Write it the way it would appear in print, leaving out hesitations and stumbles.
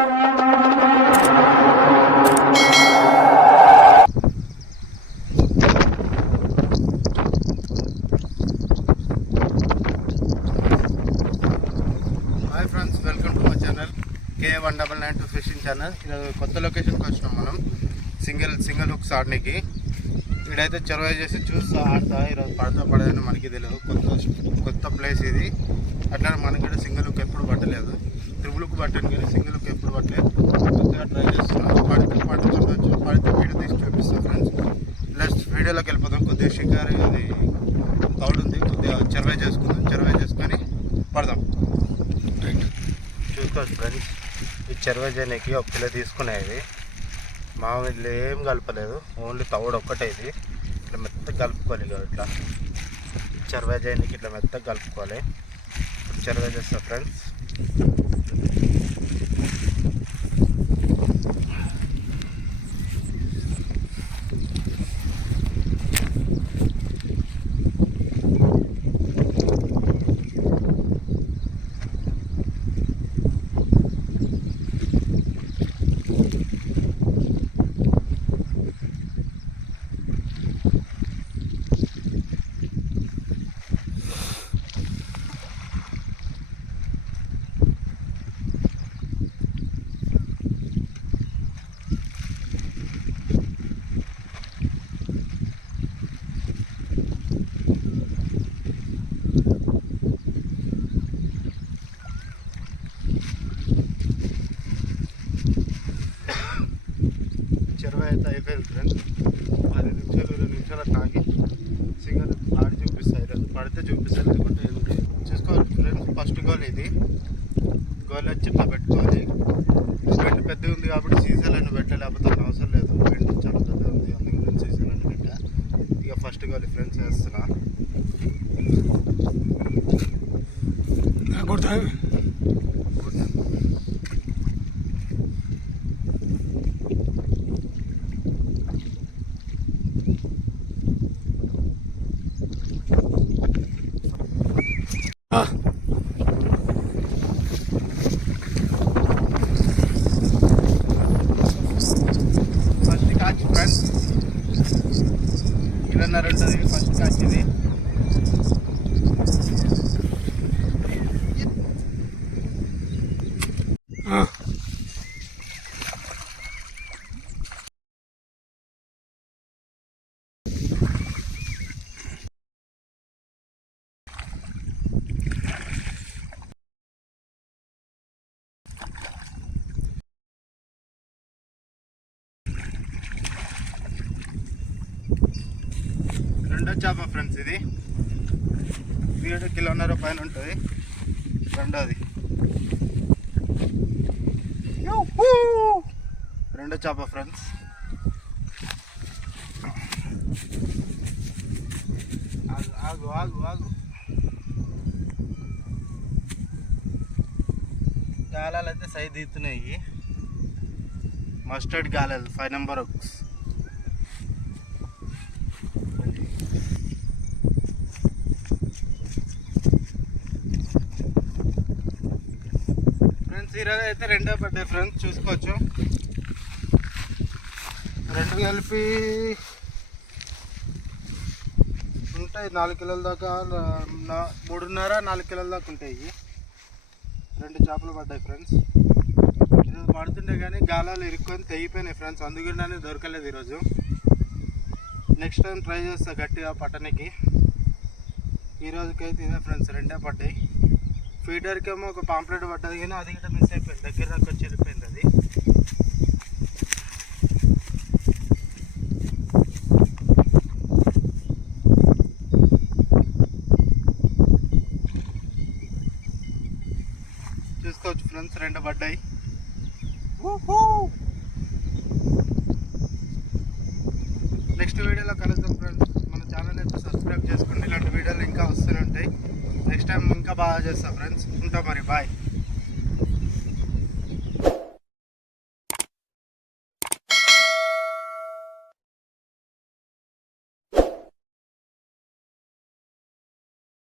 Welcome to my channel K1992 fishing channel. ఈరోజు కొత్త లొకేషన్కి వచ్చినాం మనం. సింగిల్ హుక్స్ ఆడడానికి. ఇక్కడైతే చెరువు చేసి చూస్తా ఆడతా. ఈరోజు పడతా పడదని మనకి తెలియదు. కొత్త ప్లేస్ ఇది. అట్లా మనకి కూడా సింగిల్ హుక్ ఎప్పుడు పట్టలేదు. ట్రిపుల్ హుక్ పట్టాను కానీ సింగిల్ హుక్ ఎప్పుడు పట్టలేదు. కొద్దిగా ట్రై చేస్తున్నాం. పడితే వీడియో తీసి చూపిస్తాం ఫ్రెండ్స్. ప్లస్ వీడియోలోకి వెళ్ళిపోతాం. కొద్దిగా షికారి అది తౌడు ఉంది, కొద్దిగా చెరువు చేసుకొని పడదాం. చూసుకోవచ్చు ఫ్రెండ్స్, ఈ చెరువు చేయడానికి ఒక కిలో తీసుకునేది. మామూలు ఏం కలపలేదు, ఓన్లీ తవుడు ఒక్కటే. ఇది ఇట్లా మెత్తగా కలుపుకోవాలి. ఇట్లా చెరువు చేయడానికి ఇట్లా మెత్తగా కలుపుకోవాలి. చెరువు చేస్తా ఫ్రెండ్స్. చెరువు అయితే అయిపోయింది ఫ్రెండ్స్. 10 నిమిషాలు 20 నిమిషాలు తాగి సింగల్ ఆడి చూపిస్తాయి. పడితే చూపిస్తారు, లేకుంటే చూసుకోవాలి ఫ్రెండ్స్. ఫస్ట్ గోల్ ఇది. గోల్ వచ్చి ఇట్లా పెట్టుకోవాలి. బెండ్ పెద్దగా ఉంది కాబట్టి సీసాలను పెట్టలేకపోతే అవసరం లేదు. బెండ్ చాలా పెద్దగా ఉంది, అందుకని సీసాలను పెట్టా. ఇక ఫస్ట్ గోల్ ఫ్రెండ్స్ వేస్తున్నా. ఫస్ట్ క్యాచ్ ఫ్రెండ్స్, కిలోన్నర ఉంటుంది ఫస్ట్ క్యాచ్ ఇది. రెండో చేప ఫ్రెండ్స్ ఇది. 7 కిలోన్నర పైన ఉంటుంది. రెండో చేప ఫ్రెండ్స్. ఆగు గాలాలు అయితే సైజ్ తీస్తున్నాయి. మస్టర్డ్ గాలాలు 5 నెంబర్ హుక్స్. ఈరోజు అయితే రెండో పడ్డాయి ఫ్రెండ్స్, చూసుకోవచ్చు. రెండు కలిపి ఉంటాయి 4 కిలోల దాకా. 3.5-4 కిలోల దాకా ఉంటాయి. 2 చేపలు పడ్డాయి ఫ్రెండ్స్. ఈరోజు పడుతుండే కానీ గాలాలు ఇరుక్కొని తెగిపోయినాయి ఫ్రెండ్స్, అందుకనే దొరకలేదు ఈరోజు. నెక్స్ట్ టైం ట్రై చేస్తా గట్టిగా పట్టడానికి. ఈరోజుకైతే ఇదే ఫ్రెండ్స్, రెండే పడ్డాయి. ఫీడర్కి ఏమో ఒక పాంప్లెట్ పడ్డది కానీ అది కూడా మిస్ అయిపోయింది. దగ్గర దాకా వచ్చి వెళ్ళిపోయింది అది. చూసుకోవచ్చు ఫ్రెండ్స్, 2 పడ్డాయి. నెక్స్ట్ వీడియోలో కలుద్దాం ఫ్రెండ్స్. మన ఛానల్ అయితే సబ్స్క్రైబ్ చేసుకోండి. ఇలాంటి వీడియోలు ఇంకా వస్తూనే ఉంటాయి. నెక్స్ట్ టైం ఇంకా బాగా చేస్తా ఫ్రెండ్స్. ఉంటా మరి, బాయ్.